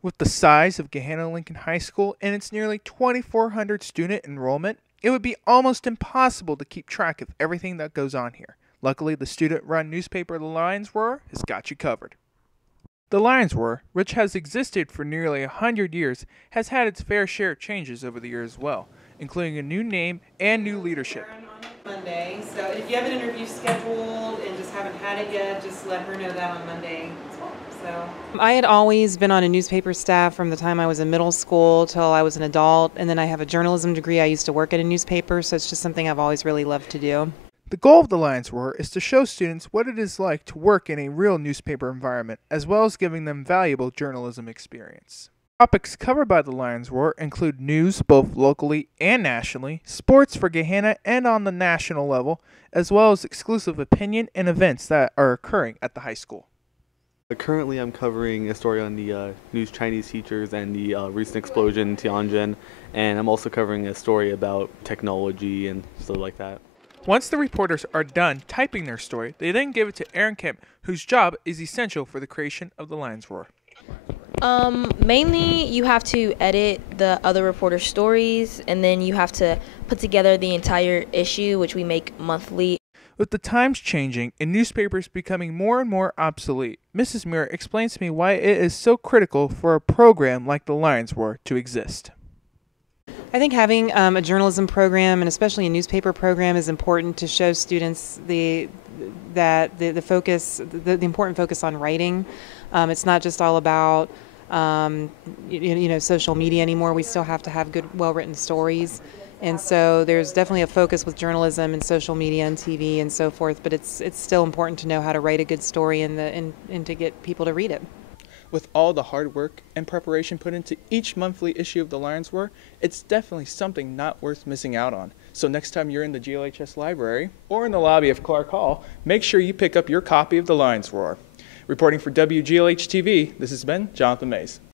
With the size of Gahanna-Lincoln High School and its nearly 2,400 student enrollment, it would be almost impossible to keep track of everything that goes on here. Luckily, the student-run newspaper The Lions Roar has got you covered. The Lions Roar, which has existed for nearly 100 years, has had its fair share of changes over the years as well, including a new name and new leadership. Monday, so if you have an interview scheduled and just haven't had it yet, just let her know that on Monday as well. So I had always been on a newspaper staff from the time I was in middle school till I was an adult, and then I have a journalism degree. I used to work at a newspaper, so it's just something I've always really loved to do. The goal of the Lions Roar is to show students what it is like to work in a real newspaper environment, as well as giving them valuable journalism experience. Topics covered by the Lions Roar include news both locally and nationally, sports for Gahanna and on the national level, as well as exclusive opinion and events that are occurring at the high school. Currently, I'm covering a story on the news Chinese teachers and the recent explosion in Tianjin, and I'm also covering a story about technology and stuff like that. Once the reporters are done typing their story, they then give it to Aaron Kemp, whose job is essential for the creation of the Lions Roar. Mainly you have to edit the other reporter stories, and then you have to put together the entire issue, which we make monthly. With the times changing and newspapers becoming more and more obsolete, Mrs. Muir explains to me why it is so critical for a program like the Lions Roar to exist. I think having a journalism program, and especially a newspaper program, is important to show students the important focus on writing. It's not just all about social media anymore. We still have to have good, well-written stories, and so there's definitely a focus with journalism and social media and TV and so forth. But it's still important to know how to write a good story and to get people to read it. With all the hard work and preparation put into each monthly issue of the Lions Roar, it's definitely something not worth missing out on. So next time you're in the GLHS library or in the lobby of Clark Hall, make sure you pick up your copy of the Lions Roar. Reporting for WGLH-TV, this has been Jonathan Mays.